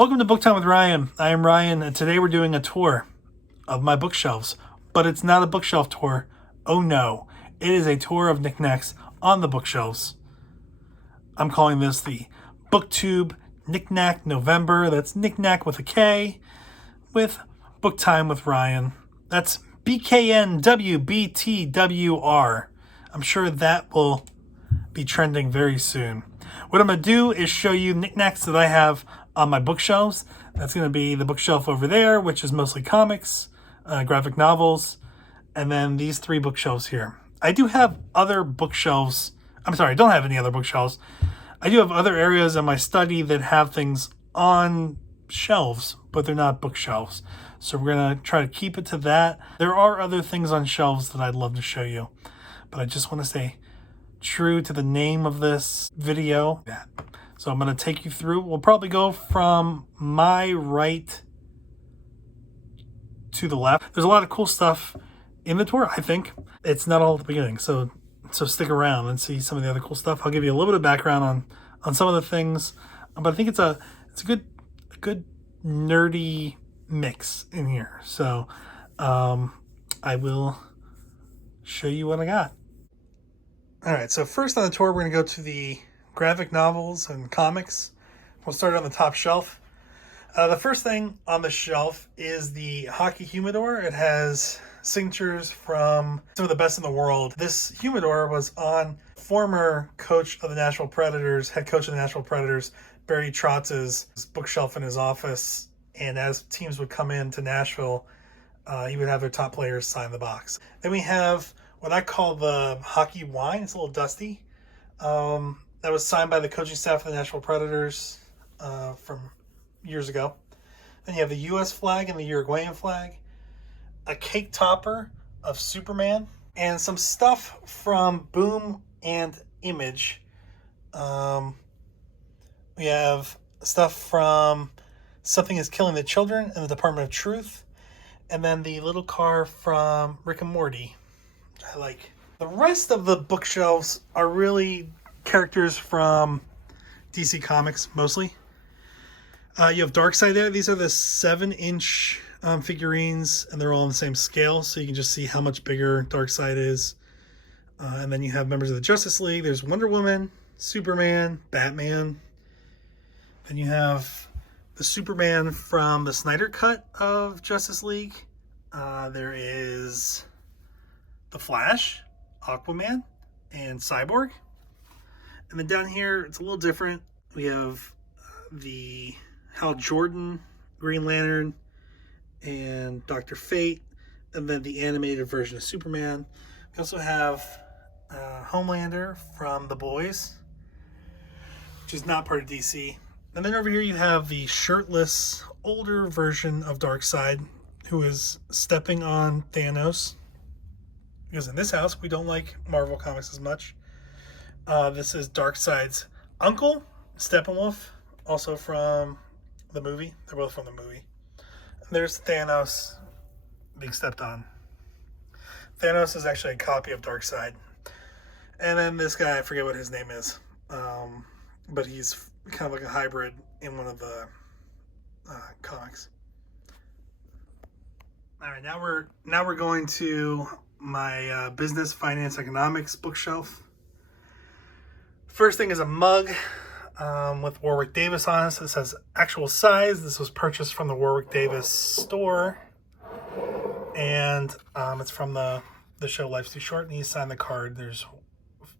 Welcome to Book Time with Ryan. I am Ryan, and today we're doing a tour of my bookshelves. But it's not a bookshelf tour. Oh no. It is a tour of knickknacks on the bookshelves. I'm calling this the BookTube Knickknack November. That's knickknack with a K, with Book Time with Ryan. That's BKNWBTWR. I'm sure that will be trending very soon. What I'm going to do is show you knickknacks that I have on my bookshelves. That's going to be the bookshelf over there, which is mostly comics, graphic novels, and then these three bookshelves here. I do have other bookshelves. I'm sorry, I don't have any other bookshelves. I do have other areas in my study that have things on shelves, but they're not bookshelves. So we're going to try to keep it to that. There are other things on shelves that I'd love to show you, but I just want to stay true to the name of this video. So I'm going to take you through. We'll probably go from my right to the left. There's a lot of cool stuff in the tour, I think. It's not all at the beginning, so stick around and see some of the other cool stuff. I'll give you a little bit of background on some of the things, but I think it's a good nerdy mix in here. So I will show you what I got. All right, so first on the tour, we're going to go to the graphic novels and comics. We'll start on the top shelf. The first thing on the shelf is the hockey Humidor. It has signatures from some of the best in the world. This Humidor was on former coach of the Nashville Predators, head coach of the Nashville Predators, Barry Trotz's bookshelf in his office. And as teams would come into Nashville, he would have their top players sign the box. Then we have what I call the hockey wine. It's a little dusty. That was signed by the coaching staff of the Nashville Predators from years ago. Then you have the U.S. flag and the Uruguayan flag, a cake topper of Superman, and some stuff from Boom and Image. We have stuff from Something is Killing the Children and the Department of Truth, and then the little car from Rick and Morty, which I like. The rest of the bookshelves are really characters from DC Comics, mostly. You have Darkseid there. These are the 7-inch figurines, and they're all on the same scale, so you can just see how much bigger Darkseid is. And then you have members of the Justice League. There's Wonder Woman, Superman, Batman. Then you have the Superman from the Snyder Cut of Justice League. There is the Flash, Aquaman, and Cyborg. And then down here, it's a little different. We have the Hal Jordan, Green Lantern, and Dr. Fate, and then the animated version of Superman. We also have Homelander from The Boys, which is not part of DC. And then over here you have the shirtless, older version of Darkseid, who is stepping on Thanos. Because in this house, we don't like Marvel Comics as much. This is Darkseid's uncle, Steppenwolf, also from the movie. They're both from the movie. And there's Thanos being stepped on. Thanos is actually a copy of Darkseid. And then this guy, I forget what his name is, but he's kind of like a hybrid in one of the comics. All right, now we're going to my business, finance, economics bookshelf. First thing is a mug with Warwick Davis on it. So it says actual size. This was purchased from the Warwick Davis store. And it's from the show Life's Too Short. And he signed the card. There's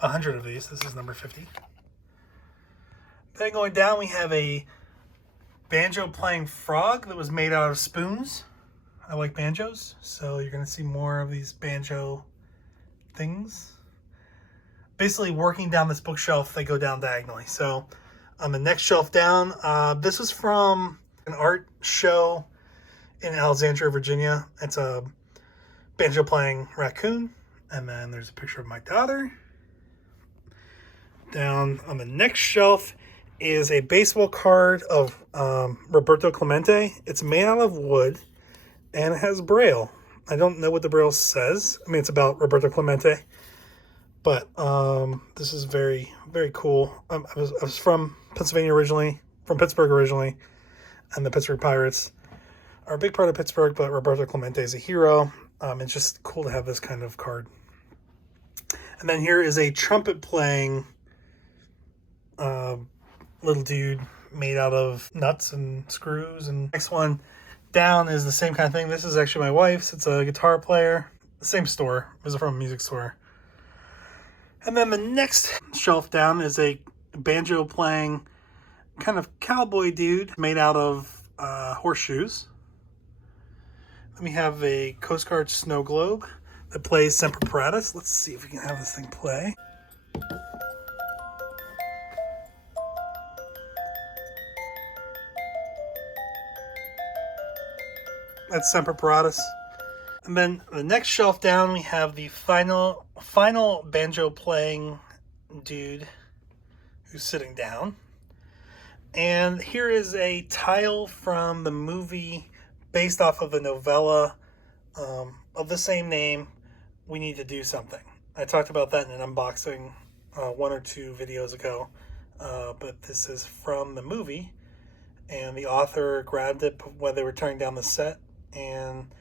100 of these. This is number 50. Then going down, we have a banjo-playing frog that was made out of spoons. I like banjos, so you're going to see more of these banjo things. Basically, working down this bookshelf, they go down diagonally. So on the next shelf down, this is from an art show in Alexandria, Virginia. It's a banjo-playing raccoon. And then there's a picture of my daughter. Down on the next shelf is a baseball card of Roberto Clemente. It's made out of wood, and it has Braille. I don't know what the Braille says. I mean, it's about Roberto Clemente. But this is very, very cool. I was from Pennsylvania originally, from Pittsburgh originally. and the Pittsburgh Pirates are a big part of Pittsburgh, but Roberto Clemente is a hero. It's just cool to have this kind of card. And then here is a trumpet playing little dude made out of nuts and screws. And next one down is the same kind of thing. This is actually my wife's. It's a guitar player. The same store. It was from a music store. And then the next shelf down is a banjo playing kind of cowboy dude made out of horseshoes. Then we have a Coast Guard snow globe that plays Semper Paratus. Let's see if we can have this thing play. That's Semper Paratus. And then the next shelf down, we have the final banjo playing dude who's sitting down. And here is a tile from the movie based off of the novella of the same name, We Need to Do Something. I talked about that in an unboxing 1 or 2 videos ago. But this is from the movie. And the author grabbed it when they were tearing down the set. And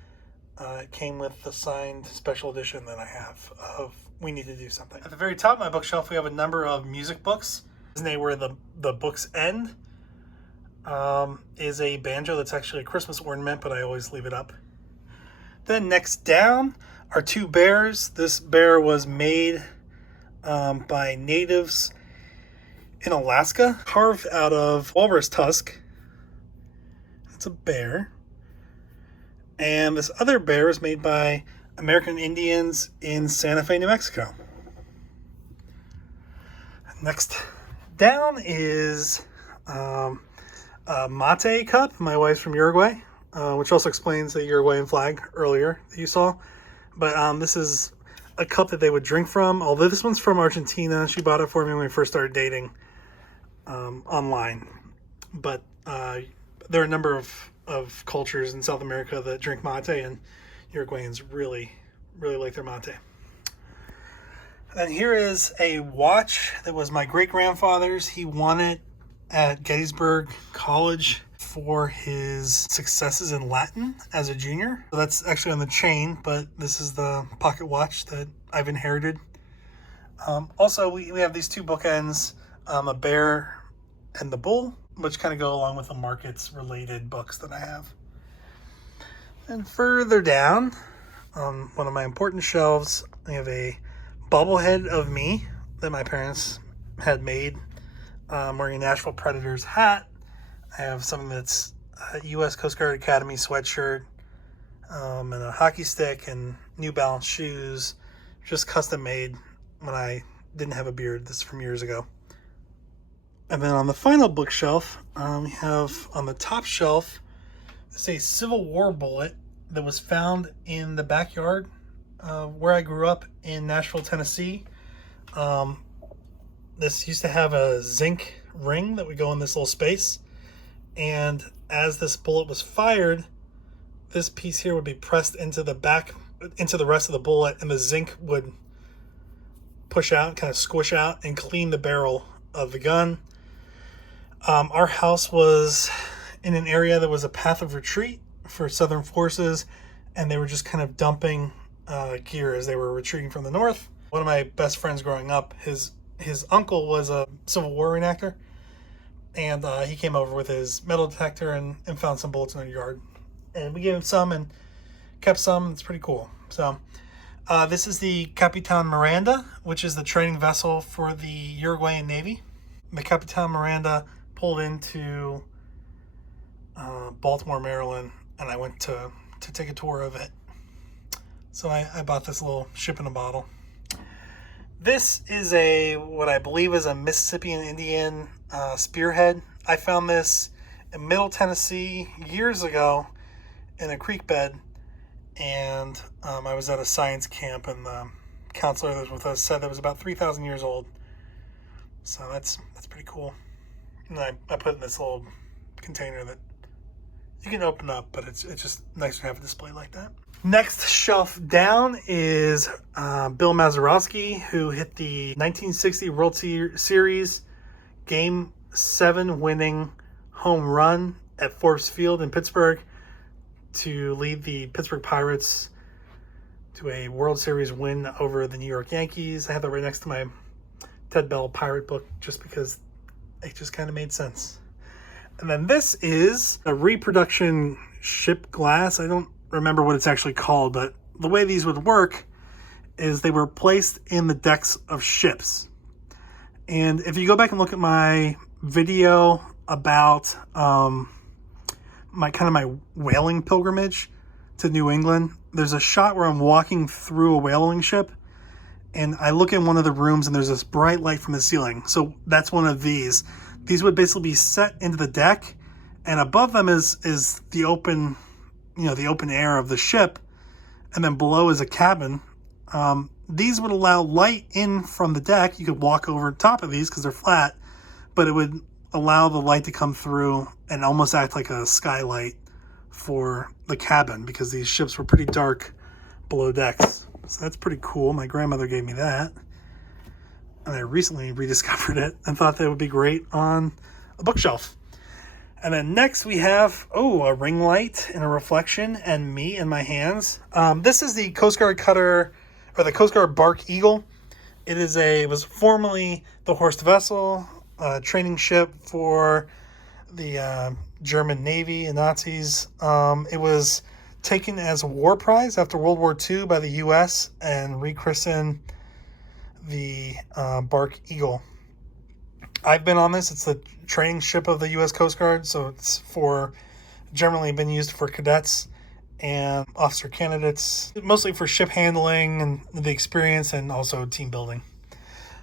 it came with the signed special edition that I have of We Need to Do Something. At the very top of my bookshelf, we have a number of music books. Disney, where the books end, is a banjo that's actually a Christmas ornament, but I always leave it up. Then next down are 2 bears. This bear was made by natives in Alaska, carved out of walrus tusk. It's a bear. And this other bear is made by American Indians in Santa Fe, New Mexico. Next down is a mate cup. My wife's from Uruguay, which also explains the Uruguayan flag earlier that you saw. But this is a cup that they would drink from. Although this one's from Argentina. She bought it for me when we first started dating online. But there are a number of cultures in South America that drink mate, and Uruguayans really like their mate. And here is a watch that was my great-grandfather's. He won it at Gettysburg College for his successes in Latin as a junior. So that's actually on the chain, but this is the pocket watch that I've inherited. Also, we have these 2 bookends, a bear and the bull, which kind of go along with the markets related books that I have. And further down on one of my important shelves, I have a bobblehead of me that my parents had made, wearing a Nashville Predators hat. I have something that's a U.S. Coast Guard Academy sweatshirt, and a hockey stick and New Balance shoes, just custom made when I didn't have a beard. This is from years ago. And then on the final bookshelf, we have on the top shelf, it's a Civil War bullet that was found in the backyard where I grew up in Nashville, Tennessee. This used to have a zinc ring that would go in this little space. And as this bullet was fired, this piece here would be pressed into the rest of the bullet, and the zinc would push out, kind of squish out, and clean the barrel of the gun. Our house was in an area that was a path of retreat for Southern forces, and they were just kind of dumping gear as they were retreating from the north. One of my best friends growing up, his uncle was a Civil War reenactor, and he came over with his metal detector and found some bullets in our yard. And we gave him some and kept some. It's pretty cool. So this is the Capitan Miranda, which is the training vessel for the Uruguayan Navy. The Capitan Miranda pulled into Baltimore, Maryland, and I went to take a tour of it. So I bought this little ship in a bottle. This is what I believe is a Mississippi and Indian spearhead. I found this in Middle Tennessee years ago in a creek bed, and I was at a science camp, and the counselor that was with us said that it was about 3,000 years old. So that's pretty cool. And I put it in this little container that you can open up, but it's just nice to have a display like that. Next shelf down is Bill Mazurowski, who hit the 1960 World Series Game 7 winning home run at Forbes Field in Pittsburgh to lead the Pittsburgh Pirates to a World Series win over the New York Yankees. I have that right next to my Ted Bell Pirate book just because it just kind of made sense. And then this is a Reproduction ship glass. I don't remember what it's actually called, but the way these would work is they were placed in the decks of ships. And if you go back and look at my video about my whaling pilgrimage to New England, there's a shot where I'm walking through a whaling ship and I look in one of the rooms and there's this bright light from the ceiling. So that's one of these. These would basically be set into the deck, and above them is the open, the open air of the ship, and then below is a cabin. These would allow light in from the deck. You could walk over top of these because they're flat, but it would allow the light to come through and almost act like a skylight for the cabin because these ships were pretty dark below decks. So that's pretty cool. My grandmother gave me that, and I recently rediscovered it and thought that would be great on a bookshelf. And then next we have, a ring light and a reflection and me in my hands. This is the Coast Guard cutter, or the Coast Guard Bark Eagle. It was formerly the Horst vessel, training ship for the German Navy and Nazis. It was taken as a war prize after World War II by the U.S. and rechristened the Bark Eagle. I've been on this. It's the training ship of the U.S. Coast Guard, so it's generally been used for cadets and officer candidates, mostly for ship handling and the experience and also team building.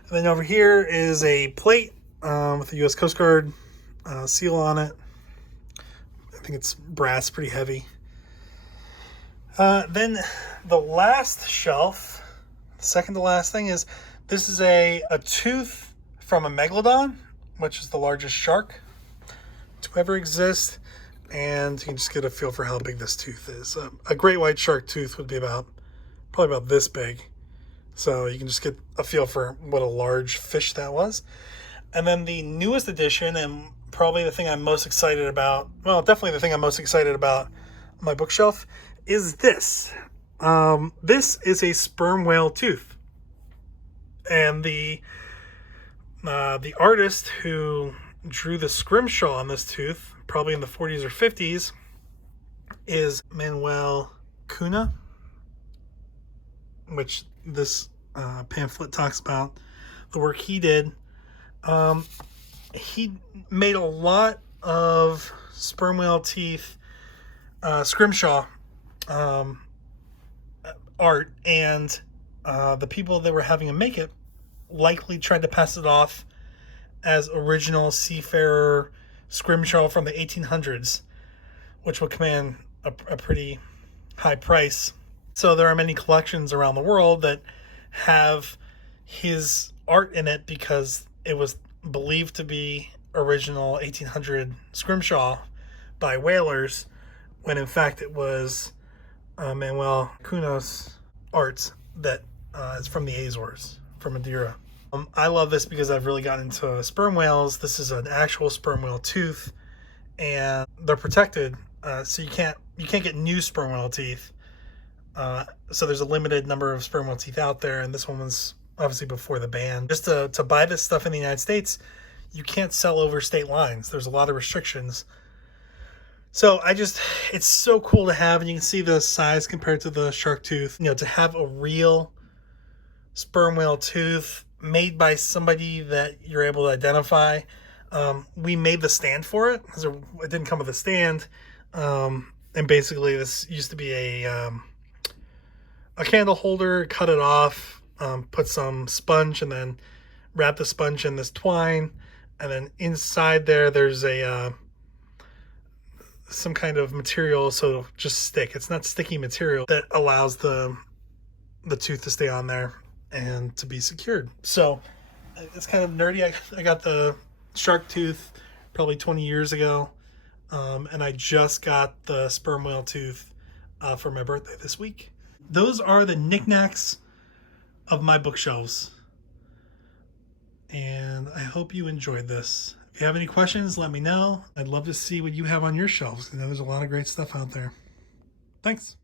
And then over here is a plate with the U.S. Coast Guard seal on it. I think it's brass, pretty heavy. Then the last shelf, the second to last thing is, this is a tooth from a megalodon, which is the largest shark to ever exist. And you can just get a feel for how big this tooth is. A great white shark tooth would be probably about this big. So you can just get a feel for what a large fish that was. And then the newest addition, and probably the thing I'm most excited about, definitely the thing I'm most excited about on my bookshelf, is this. This is a sperm whale tooth. And the artist who drew the scrimshaw on this tooth, probably in the 40s or 50s, is Manuel Cunha, which this pamphlet talks about the work he did. He made a lot of sperm whale teeth scrimshaw art, and the people that were having him make it likely tried to pass it off as original seafarer scrimshaw from the 1800s, which would command a pretty high price. So there are many collections around the world that have his art in it because it was believed to be original 1800 scrimshaw by whalers, when in fact it was Manuel Cunha's art that is from the Azores, from Madeira. I love this because I've really gotten into sperm whales. This is an actual sperm whale tooth, and they're protected, so you can't get new sperm whale teeth. So there's a limited number of sperm whale teeth out there, and this one was obviously before the ban. Just to buy this stuff in the United States, you can't sell over state lines. There's a lot of restrictions. So it's so cool to have, and you can see the size compared to the shark tooth. To have a real sperm whale tooth made by somebody that you're able to identify. We made the stand for it because it didn't come with a stand. And basically this used to be a candle holder, cut it off, put some sponge, and then wrap the sponge in this twine. And then inside there's some kind of material, so it'll just stick. It's not sticky material that allows the tooth to stay on there and to be secured. So it's kind of nerdy. I got the shark tooth probably 20 years ago, and I just got the sperm whale tooth for my birthday this week. Those are the knickknacks of my bookshelves, and I hope you enjoyed this. If If you have any questions, let me know. I'd love to see what you have on your shelves. I know there's a lot of great stuff out there. Thanks.